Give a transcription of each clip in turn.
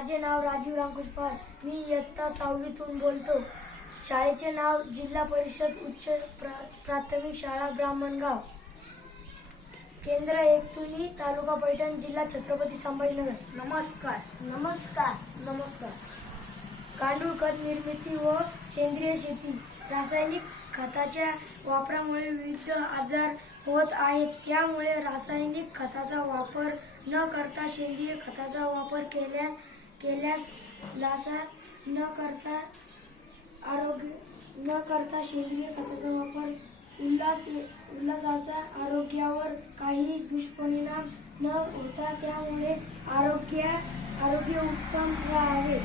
माझे नाव राजीव रामकृष्ण पवार. मी इयत्ता 6वीतून बोलतो. शाळेचे नाव जिल्हा परिषद उच्च प्राथमिक शाळा ब्राह्मणगाव, केंद्र एकतुनी, तालुका पैठण, जिल्हा छत्रपती संभाजीनगर. नमस्कार. गांडूळ खत निर्मिती व सेंद्रिय शेती. रासायनिक खताच्या वापरामुळे विविध आजार होत आहेत. त्यामुळे रासायनिक खताचा वापर न करता सेंद्रिय खताचा वापर केल्यास सेंद्रिय खताचा वापर उल्हासाचा आरोग्यावर काही दुष्परिणाम न होता त्यामुळे आरोग्य उत्तम राहावे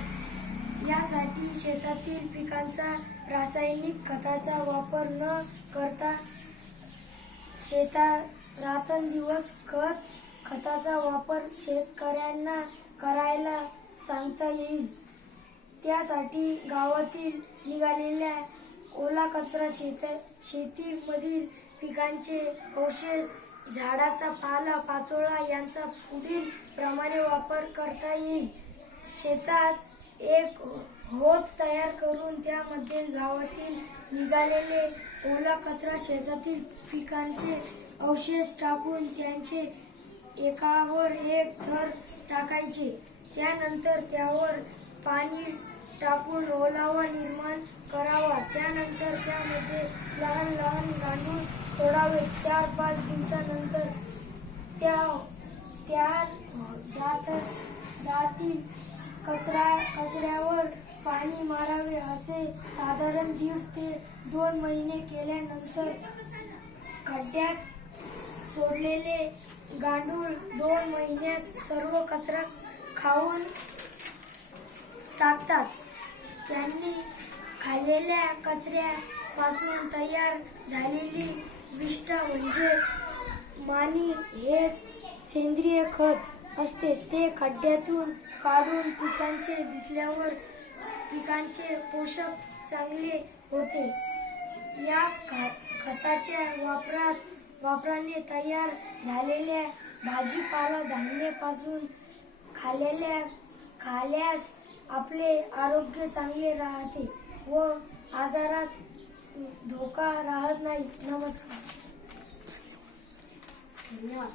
यासाठी शेतातील पिकांचा रासायनिक खताचा वापर न करता शेतात रात्रंदिवस खताचा वापर शेतकऱ्यांना करायला सांगता येईल. त्यासाठी गावातील निघालेल्या ओला कचरा, शेतीमधील पिकांचे अवशेष, झाडाचा पाला पाचोळा यांचा पुढील प्रमाणे वापर करता येईल. शेतात एक होत तयार करून त्यामध्ये गावातील निघालेले ओला कचरा, शेतातील पिकांचे अवशेष टाकून त्यांचे एकावर एक थर टाकायचे. त्यानंतर त्यावर पाणी टाकून ओलावा निर्माण करावा. त्यानंतर त्यामध्ये लहान लहान गांडूळ सोडावे. 4-5 दिवसानंतर त्यातील कचऱ्यावर पाणी मारावे. असे साधारण 1.5 ते 2 महिने केल्यानंतर खड्ड्यात सोडलेले गांडूळ 2 महिन्यात सर्व कचरा खाऊन टाकतात. त्यांनी खाल्लेल्या कचऱ्यापासून तयार झालेली विष्ठा म्हणजे माती हेच सेंद्रिय खत असते. ते खड्ड्यातून काढून पिकांचे दिल्यावर पिकांचे पोषण चांगले होते. या खताच्या वापराने तयार झालेल्या भाजीपाला धान्यापासून खाल्यास आपले आरोग्य चांगले राहते व आजारात धोका राहत नाही. धन्यवाद.